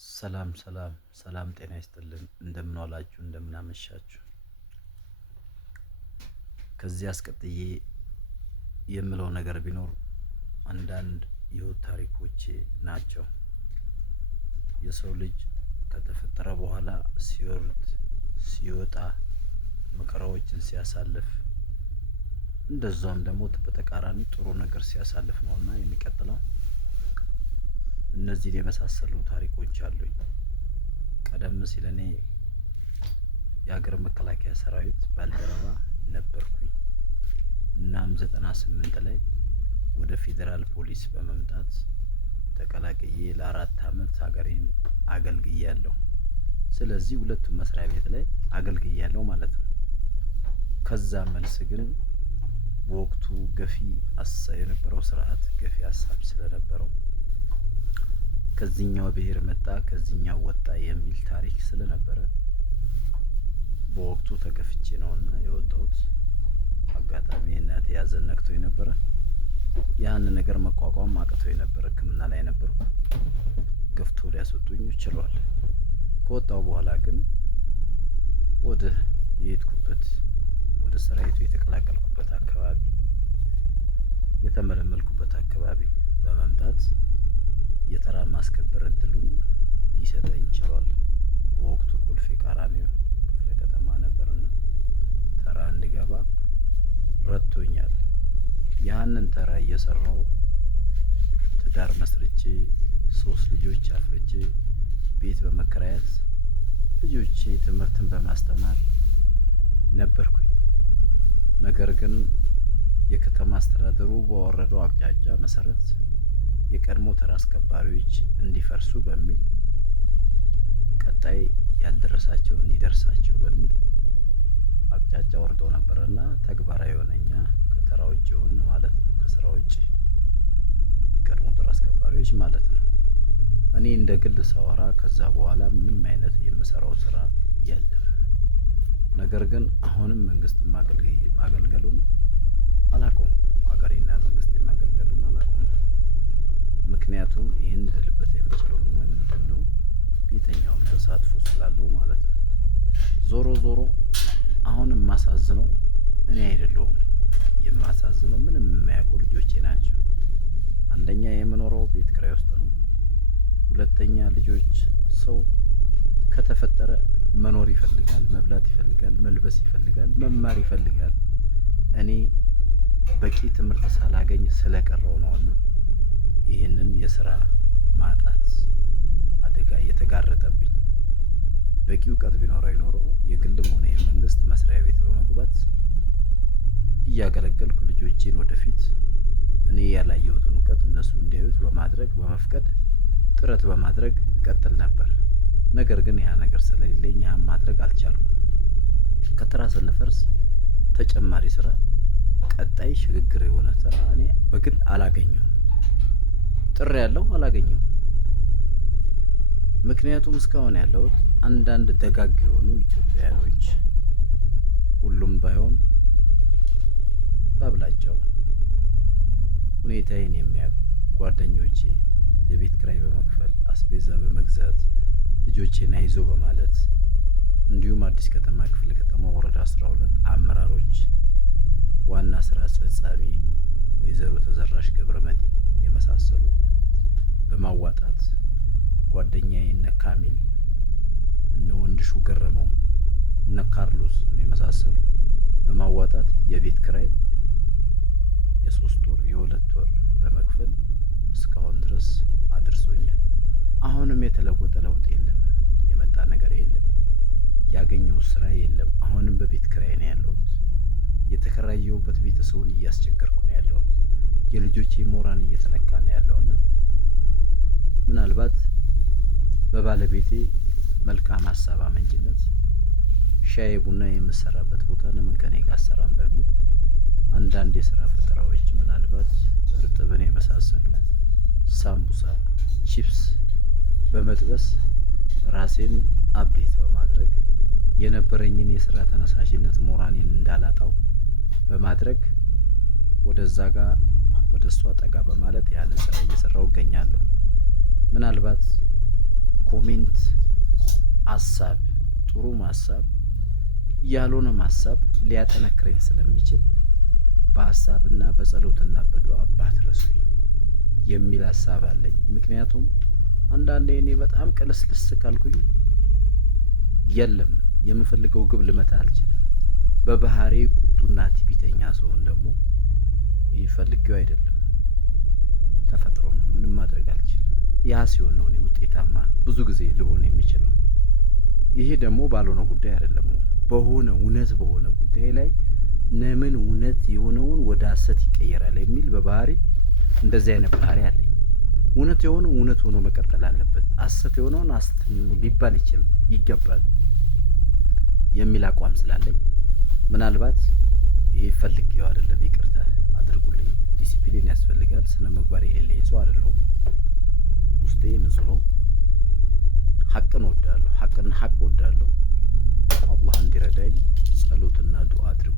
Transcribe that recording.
ሰላም ጤና ይስጥልን። እንደምን ዋላችሁ፣ እንደምን አመሻችሁ። ከዚህ አስቀጥዬ የምለው ነገር ቢኖር አንዳንድ የህይወት ታሪኮቼ ናቸው። የሰው ልጅ ከተፈጠረ በኋላ ሲወርድ ሲወጣ መከራዎችን ሲያሳልፍ እንደዛም ደግሞ በተቃራኒ ጥሩ ነገር ሲያሳልፍ ነውና የሚቀጥለው። እነዚህን የመሳሰሉ ታሪኮች አሉኝ። ቀደም ሲል እኔ የሀገር መከላከያ ሰራዊት ባልደረባ ነበርኩኝ። እናም 98 ላይ ወደ ፌዴራል ፖሊስ በመምጣት ተቀላቅዬ ለ4 አመት ሀገሬን አገልግያለሁ። ስለዚህ ሁለቱም መስሪያ ቤት ላይ አገልግያለሁ ማለት ነው። ከዛ መልስ ግን በወቅቱ ገፊ የነበረው ስርዓት ገፊ ሀሳብ ስለነበረው ከዚህኛው ብሄር መጣ ከዚህኛው ወጣ የሚል ታሪክ ስለነበረ በወቅቱ ተገፍቼ ነውና የወጣሁት። አጋጣሚ እናቴ ያዘን ነክቶኝ ነበረ። ያን ነገር መቋቋም አቅቶኝ ነበር። ሕክምና ላይ ነበርኩ። ገፍቶ ሊያስወጡኝ ችሏል። ከወጣሁ በኋላ ግን ወደ የሄድኩበት ወደ ሰራዊቱ የተቀላቀልኩበት አካባቢ የተመለመልኩበት አካባቢ በመምጣት የተራ ማስከበር እድሉን ሊሰጠኝ ችሏል። በወቅቱ ኮልፌ ቀራኒዮ ክፍለ ከተማ ነበርና ተራ እንድገባ ረድቶኛል። ያንን ተራ እየሰራሁ ትዳር መስርቼ 3 ልጆች አፍርቼ ቤት በመከራየት ልጆቼ ትምህርትን በማስተማር ነበርኩኝ። ነገር ግን የከተማ አስተዳደሩ በወረደው አቅጣጫ መሰረት የቀድሞ ተራ አስከባሪዎች እንዲፈርሱ በሚል ቀጣይ ያልደረሳቸው እንዲደርሳቸው በሚል አቅጣጫ ወርዶ ነበርና ተግባራዊ ሆነኛ ከተራ ውጭ ሆነ ማለት ነው። ከስራ ውጭ የቀድሞ ተራ አስከባሪዎች ማለት ነው። እኔ እንደ ግል ሳወራ ከዛ በኋላ ምንም አይነት የምሰራው ስራ የለም። ነገር ግን አሁንም መንግስትን ማገልገሉን አላቆምኩም። ሀገሬና መንግስትን ማገልገሉን አላቆምኩም። ምክንያቱም ይህን ልልበት የሚችለው ምንድነው? ቤተኛውም ተሳትፎ ስላለው ማለት ነው። ዞሮ ዞሮ አሁን የማሳዝነው እኔ አይደለሁም። የማሳዝነው ምንም የማያውቁ ልጆቼ ናቸው። አንደኛ የምኖረው ቤት ኪራይ ውስጥ ነው። ሁለተኛ ልጆች ሰው ከተፈጠረ መኖር ይፈልጋል፣ መብላት ይፈልጋል፣ መልበስ ይፈልጋል፣ መማር ይፈልጋል። እኔ በቂ ትምህርት ሳላገኝ ስለቀረው ነውና ይህንን የስራ ማጣት አደጋ የተጋረጠብኝ። በቂ እውቀት ቢኖረኝ ኖሮ የግልም ሆነ የመንግስት መስሪያ ቤት በመግባት እያገለገልኩ ልጆቼን ወደፊት እኔ ያላየሁትን እውቀት እነሱ እንዲያዩት በማድረግ በመፍቀድ ጥረት በማድረግ እቀጥል ነበር። ነገር ግን ያ ነገር ስለሌለኝ ያን ማድረግ አልቻልኩም። ከተራ ስንፈርስ ተጨማሪ ስራ ቀጣይ ሽግግር የሆነ ስራ እኔ በግል አላገኘሁም። ጥሪ ያለው አላገኘሁም። ምክንያቱም እስካሁን ያለሁት አንዳንድ ደጋግ የሆኑ ኢትዮጵያውያኖች ሁሉም ባይሆን ባብላጫው ሁኔታዬን የሚያውቁ ጓደኞቼ የቤት ኪራይ በመክፈል አስቤዛ በመግዛት ልጆቼን አይዞ በማለት እንዲሁም አዲስ ከተማ ክፍለ ከተማ ወረዳ 12 አመራሮች ዋና ስራ አስፈጻሚ ወይዘሮ ተዘራሽ ገብረመድህን የመሳሰሉ በማዋጣት ጓደኛዬ እነ ካሚል እነ ወንድሹ ገረመው እነ ካርሎስ የመሳሰሉ በማዋጣት የቤት ኪራይ የ3 ወር የ2 ወር በመክፈል እስካሁን ድረስ አድርሶኛል። አሁንም የተለወጠ ለውጥ የለም። የመጣ ነገር የለም። ያገኘው ስራ የለም። አሁንም በቤት ኪራይ ነው ያለሁት። የተከራየሁበት ቤተሰቡን እያስቸገርኩ ነው ያለሁት። የልጆቼ ሞራን እየተነካ ነው ያለውና ምናልባት በባለቤቴ መልካም ሀሳብ አመንጭነት ሻይ ቡና የምሰራበት ቦታ ለምን ከኔ ጋር አሰራም በሚል አንዳንድ የስራ ፈጠራዎች ምናልባት እርጥብን የመሳሰሉ ሳምቡሳ፣ ቺፕስ በመጥበስ ራሴን አፕዴት በማድረግ የነበረኝን የስራ ተነሳሽነት ሞራኔን እንዳላጣው በማድረግ ወደዛ ጋር ወደ እሷ ጠጋ በማለት ያንን ስራ እየሰራሁ እገኛለሁ። ምናልባት ኮሜንት ሀሳብ ጥሩ ሀሳብ ያልሆነ ሀሳብ ሊያጠነክረኝ ስለሚችል በሀሳብና በጸሎትና በዱዓ ባትረሱኝ የሚል ሀሳብ አለኝ። ምክንያቱም አንዳንዴ እኔ በጣም ቅልስልስ ካልኩኝ የለም የምፈልገው ግብ ልመታ አልችልም። በባህሪ ቁጡና ትዕቢተኛ ሰውን ደግሞ ይፈልገው አይደለም ተፈጥሮ ነው። ምንም ማድረግ አልችልም። ያ ሲሆን ነው እኔ ውጤታማ ብዙ ጊዜ ልሆን የሚችለው። ይሄ ደግሞ ባልሆነ ጉዳይ አይደለም። በሆነ እውነት በሆነ ጉዳይ ላይ ለምን እውነት የሆነውን ወደ ሐሰት ይቀየራል የሚል በባህሪ እንደዚህ አይነት ባህሪ አለኝ። እውነት የሆነው እውነት ሆኖ መቀጠል አለበት፣ ሐሰት የሆነውን ሐሰት ሊባል ይገባል የሚል አቋም ስላለኝ ምናልባት ይሄ ፈልጌው አይደለም፣ ይቅርታ አድርጉልኝ። ዲሲፕሊን ያስፈልጋል። ስነ ምግባር የሌለኝ ሰው አይደለሁም። ውስጤ ንጹህ ነው። ሐቅን እወዳለሁ። ሐቅ እወዳለሁ። አላህ እንዲረዳኝ ጸሎትና ዱዓ አድርጉ።